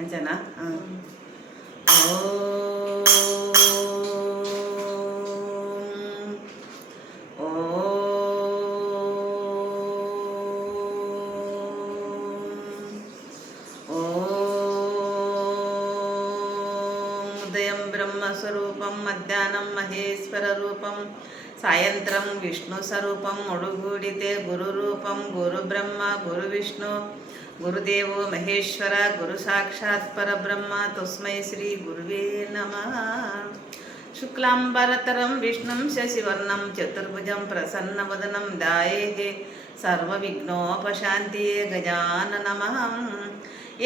అంతేనా? ఉదయం బ్రహ్మస్వరూపం, మధ్యాహ్నం మహేశ్వర రూపం, సాయంత్రం విష్ణు స్వరూపం. ఒడుగూడితే గురు రూపం. గురు బ్రహ్మ గురు విష్ణు గురుదేవో మహేశ్వర. గురు సాక్షాత్ పరబ్రహ్మ. తస్మై శ్రీ గురువే నమః. శుక్లాంబరతరం విష్ణుం శశివర్ణం చతుర్భుజం ప్రసన్నవదనం ధ్యాయేత్ సర్వవిఘ్నోపశాంతియే. గజాననమః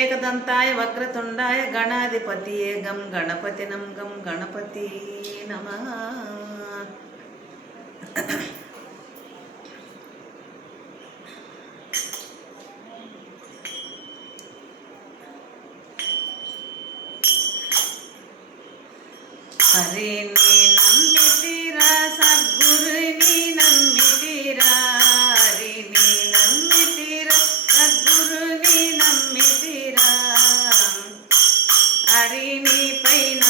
ఏకదంతాయ వక్రతుండాయ గణాధిపతియే గం గణపతినం గం గణపతి నమః. హరిని నమ్మితిరా సద్గురుని నమ్మితిరా. హరిని నమ్మితిరా సద్గురుని నమ్మితిరా. హరిని పైన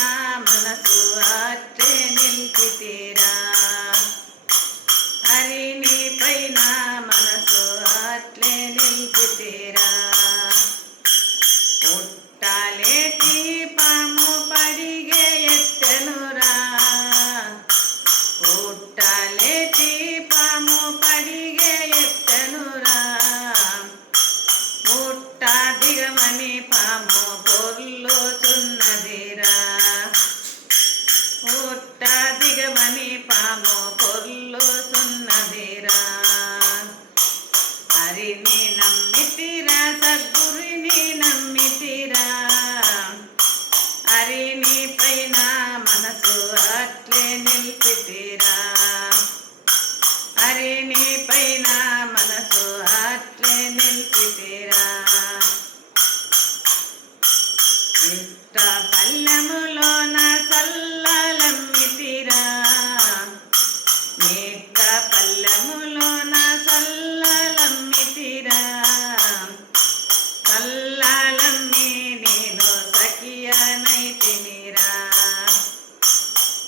మనసు అట్టే నిలిపితిరా. హరిని పైన మనసు అట్లే నిలిపితిరా. పుట్టాలేటి పాము పడిగే ఎత్తెనురా. పుట్టాలేటి పాము పడిగే ఎత్తెనురా. పుట్ట దిగమని పాము పొర్లుచున్నదిరా. పుట్ట దిగమని పాము పొర్లుచున్నదిరా. హరిని నమ్మితిరా సద్గురుని నమ్మితిరా. హరిని పైన మనసు అట్లే నిలిపితిరా. హరిని పైన మనసు అట్లే నిలిపితిరా. ఇష్ట పల్లెములోన సల్లలమ్మితిరా. మేక పల్లెములోన సల్లలమ్మితిరా. సల్లాలమ్మి నేను సఖియనైతినిరా.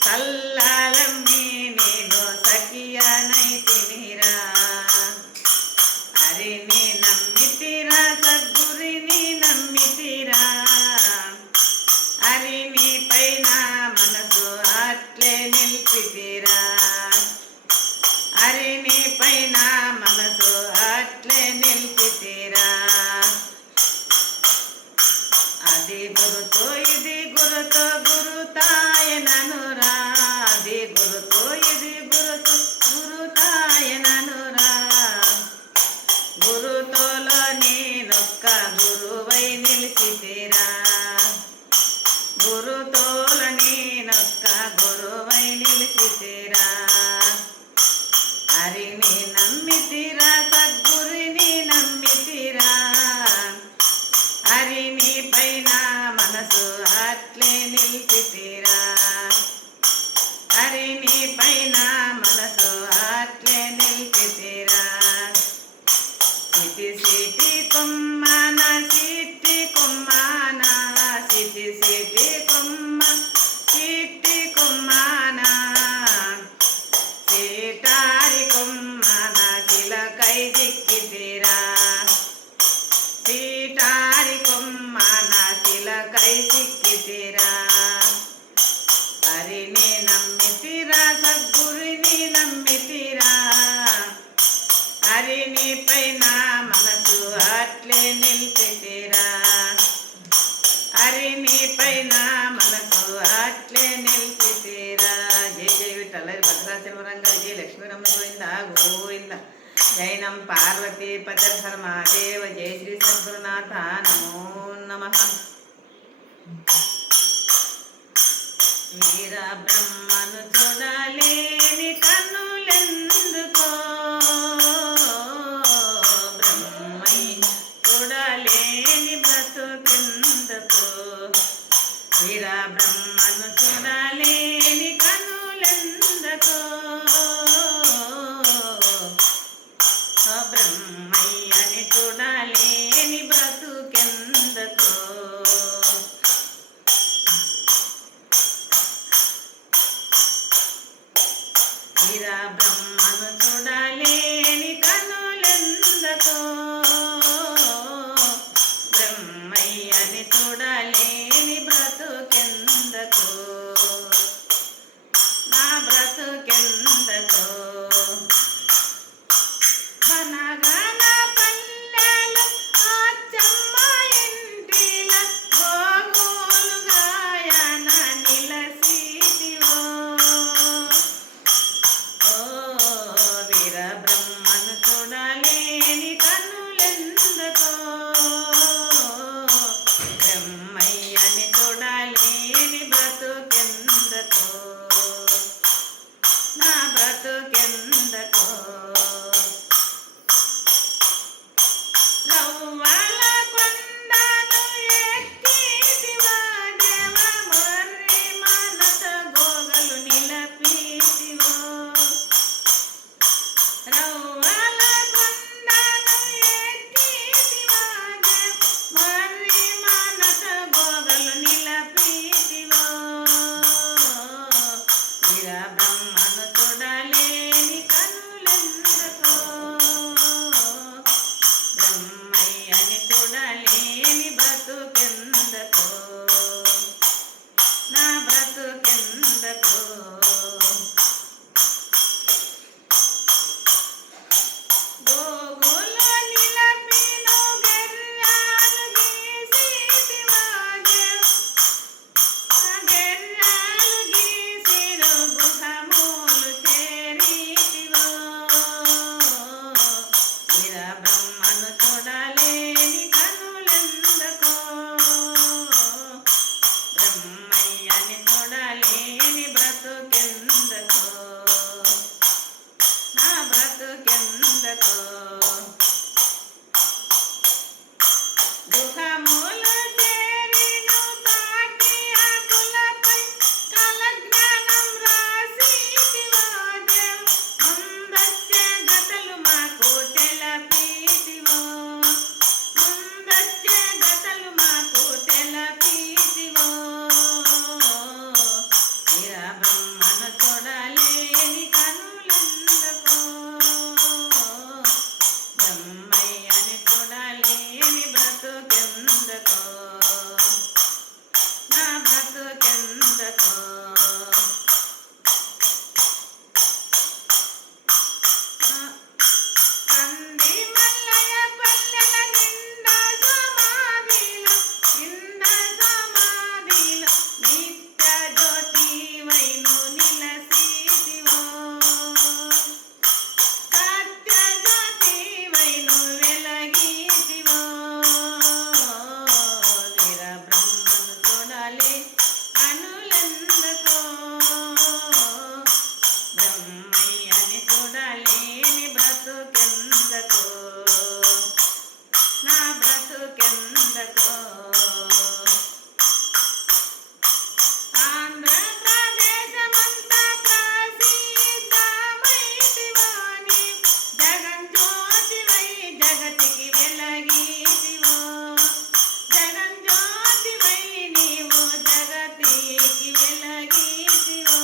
సల్లాలమ్మి నేను సఖియనైతినిరా. హరిని నమ్మితిరా సద్గురుని నమ్మితిరా. హరిని పైన మనసు అట్లే నిలిపితిరా. హరిని పైన మనసు అట్లే నిలిపితిరా. అది గురుతో ఇది గురుతో గురుతాయననురా. అది గురుతో ఇది గురుతో గురుతాయననురా. గురుతోలో నేనొక్క గురువై నిలిచితిరా. గురుతోల నేనొక్క గురువై నిలిచితిరా. హరిని నమ్మితిరా సద్గురుని నమ్మితిరా. హరిని పైన మనసు అట్లే నిలిపితిరా. హరిని పైన మనసు అట్లే నిలిపితిరా. సిటి సిటి కొమ్మన సిటి కొమ్మన. సిటి సిటి కొమ్మ సిటి కొమ్మన. సీటారి కొమ్మన చిలకై దిక్కితిరా. సీటారి కొమ్మన చిలకై సిక్కితిరా. హరిని నమ్మితిరా సద్గురుని నమ్మితిరా. హరిని పైన మనసు అట్లే నిలిపితిరా. హరిని పైన మనసు అట్లే నిలిపితిరా. జై జై విఠల భద్రాచలవరంగ జై లక్ష్మీరమ్మ గోవింద గోవింద. జైనం పార్వతీ పదర్ మహాదేవ. జై శ్రీ సద్గురునాథ నమో నమః. వీర బ్రహ్మను చూడలేని కన్నులెందుకో. బ్రహ్మయ్య చూడలేని బ్రతుకెందుకో. వీర బ్రహ్మను చూడలేని కన్నులెందుకో. బ్రహ్మయ్యని చూడలేని బ్రతుకెందుకో. అని చూడలేని బ్రతుకెందకో, నా బ్రతుకెందకో. బనగన పల్లెలు అచ్చమ్మ ఇంటిల గోగులుగాయన నిలసితివో. ఓ వీరబ్రహ్మను చూడలేని కనులెందకో, బ్రహ్మయ్యని చూడలేని బ్రతుకెందకో, నా బ్రతుకెందకో. రవ్వల కొండను ఎక్కితివా దేవ, మొర్రి మనస గోగలు నిలపితివో. రవ్వల కొండను ఎక్కితివా దేవ, మొర్రి మనస గోగలు నిలపితివో. వీరబ్రహ్మను చూడలేని కనులెందకో, బ్రహ్మయ్యని చూడలేని బ్రతుకెందకో, నా బ్రతుకెందకో. గోగులు నిలపిను గెర్యాలు గీసితివా దేవ, గెర్యాలు గీసిరు గుహములు చేరితివో. వీరబ్రహ్మను చూడలేని కనులెందకో, బ్రహ్మయ్యని చూడలేని బ్రతుకెందకో, నా బ్రతుకెందకో. గుహములు చేరిను తాటి ఆకులపై కాలజ్ఞానం రాసితివో దేవ, ముందొచ్చే గతలు మాకు తెలపితివో, ముందొచ్చే గతలు మాకు తెలపితివో. వీరబ్రహ్మను చూడలేని కనులెందకో, బ్రహ్మయ్యని చూడలేని బ్రతుకెందకో, నా బ్రతుకెందకో. కంది మల్లయ్య పల్లెల నిండా సమాధిలో, నిండా సమాధిలో నిత్య జ్యోతివైను నిలసితివో. సత్య జ్యోతివైను వెలగితివో. వీరబ్రహ్మను చూడలే కనులెందకో, బ్రహ్మయ్యని చూడలేని బ్రతుకెందకో, నా బ్రతుకెందకో. ఆంధ్రప్రదేశమంతా ప్రసిద్ధమైతివో నీవు, జగజ్యోతివై జగతికి వెలగితివో. జగజ్యోతివై నీవు జగతికి వెలగితివో.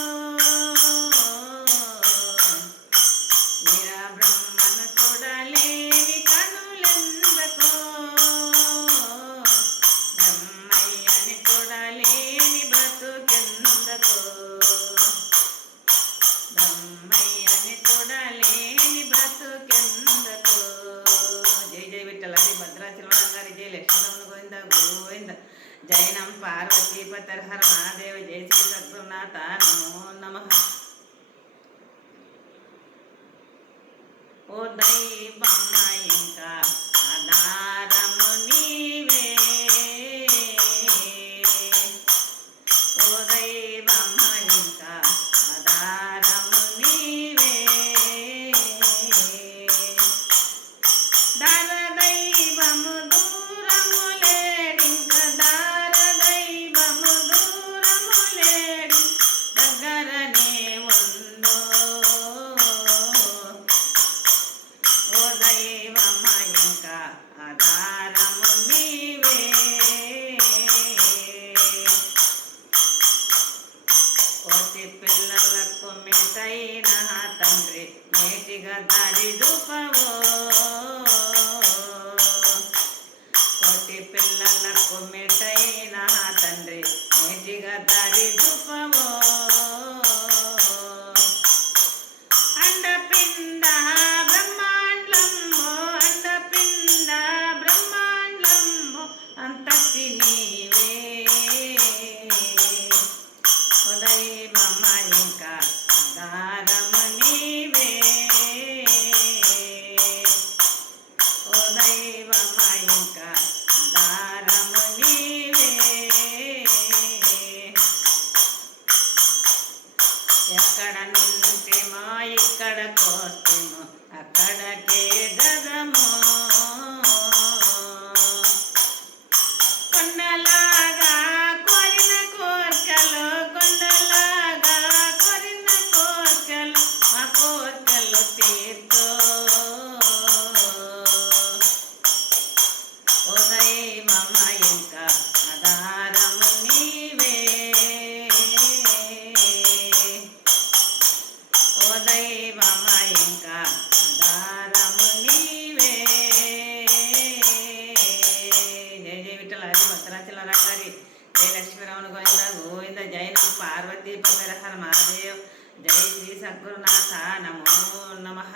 వీరబ్రహ్మను చూడలేని కనులెందకో, బ్రహ్మయ్యని చూడలేని బ్రతుకెందకో, బ్రహ్మయ్యని చూడలేని బ్రతుకెందకో. జై జై విఠల హరి భద్రాచలం రంగారి జై లక్ష్మీరమణ గోవింద గోవింద. జైనం పార్వతీపతర్ హర మహాదేవ. జై శ్రీ సద్గురునాథ నమో నమః. ఓ దైవమ్మ ఇంకా ఆధారము నీవే, ఓ దైవమ్మ ఇంకా ఆధారము నీవే. దార దైవము దూరము లేడింక, దార దైవము దూరము లేడి, దగ్గరనే ఉందో. ఓ దైవమ్మ ఇంకా ఆధారము నీవే. కోటి పిల్లలకు మిటైన తండ్రి నేటిగా దారి చూపవో. కోటి పిల్లలకు మిటై మంచిగా దారి చూపవో అండపిండ బ్రహ్మాండంబో అండపిండ బ్రహ్మాండంబో అంతటి నీవే ఉదయమమ్మ ఇంకా ఆధారము నీవే ఉదయమమ్మ ఇంకా ఆధారము నీవే ఎక్కడ నింటిమో ఇక్కడకు వస్తేమో అక్కడకే గదమో కొండలాగా కోరిన కోర్కలు కొండలాగా కోరిన కోర్కలు మా కోర్కలు తీర్తో ఉదయమమ్మ ఇంకా ఆధారము నీవే ఉదయమమ్మ ఇంకా ఆధారము నీవే జయ జయ విఠల హరి భద్రాచల రంగారి జయ లక్ష్మీరమణ గోవింద గోవింద జై నమ పార్వతీ పరహర మహాదేవ్ జై శ్రీ సద్గురునాథ నమో నమః.